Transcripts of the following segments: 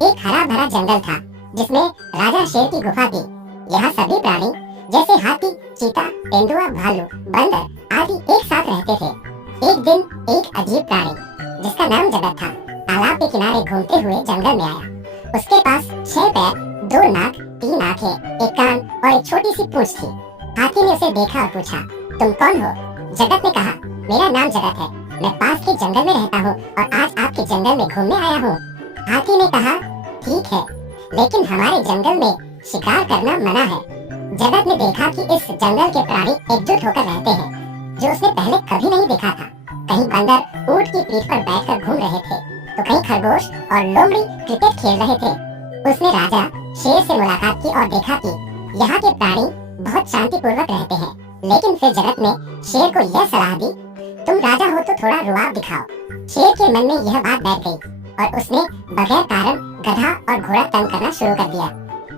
एक हरा भरा जंगल था जिसमें राजा शेर की गुफा थी। यहाँ सभी प्राणी जैसे हाथी, चीता, तेंदुआ, भालू, बंदर आदि एक साथ रहते थे। एक दिन एक अजीब प्राणी जिसका नाम जगत था तालाब के किनारे घूमते हुए जंगल में आया। उसके पास 6 पैर, 2 नाक, 3 आंखें, 1 कान और एक छोटी सी पूंछ थी। हाथी ने उसे देखा और पूछा, तुम कौन हो? जगत ने कहा, मेरा नाम जगत है, मैं पास के जंगल में रहता हूँ और आज आपके जंगल में घूमने आया हूँ। हाथी ने कहा, ठीक है, लेकिन हमारे जंगल में शिकार करना मना है। जगत ने देखा कि इस जंगल के प्राणी एकजुट होकर रहते हैं, जो उसने पहले कभी नहीं देखा था। कहीं बंदर ऊंट की पीठ पर बैठकर घूम रहे थे, तो कहीं खरगोश और लोमड़ी क्रिकेट खेल रहे थे। उसने राजा शेर से मुलाकात की और देखा कि यहाँ के प्राणी बहुत शांतिपूर्वक रहते हैं। लेकिन फिर जगत ने शेर को यह सलाह दी, तुम राजा हो तो थोड़ा रुआब दिखाओ। शेर के मन में यह बात बैठ गई और उसने बगैर कारण गधा और घोड़ा तंग करना शुरू कर दिया।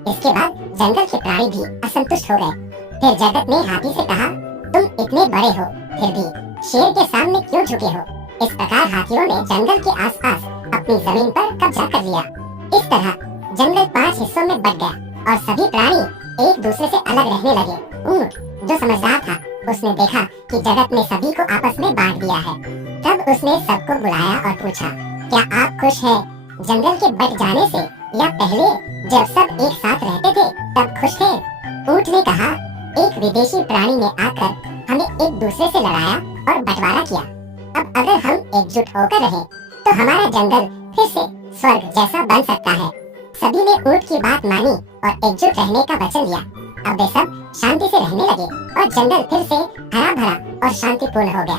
इसके बाद जंगल के प्राणी भी असंतुष्ट हो गए। फिर जगत ने हाथी से कहा, तुम इतने बड़े हो फिर भी शेर के सामने क्यों झुके हो? इस प्रकार हाथियों ने जंगल के आसपास अपनी जमीन पर कब्जा कर लिया। इस तरह जंगल 5 हिस्सों में बट गया और सभी प्राणी एक दूसरे से अलग रहने लगे। ऊंट जो समझदार था, उसने देखा कि जगत ने सभी को आपस में बांट दिया है। तब उसने सबको बुलाया और पूछा, क्या आप खुश हैं जंगल के बट जाने से, या पहले जब सब एक साथ रहते थे तब खुश थे? ऊंट ने कहा, एक विदेशी प्राणी ने आकर हमें एक दूसरे से लड़ाया और बंटवारा किया। अब अगर हम एकजुट होकर रहें तो हमारा जंगल फिर से स्वर्ग जैसा बन सकता है। सभी ने ऊंट की बात मानी और एकजुट रहने का वचन लिया। अब वे सब शांति से रहने लगे और जंगल फिर से हरा भरा और शांतिपूर्ण हो गया।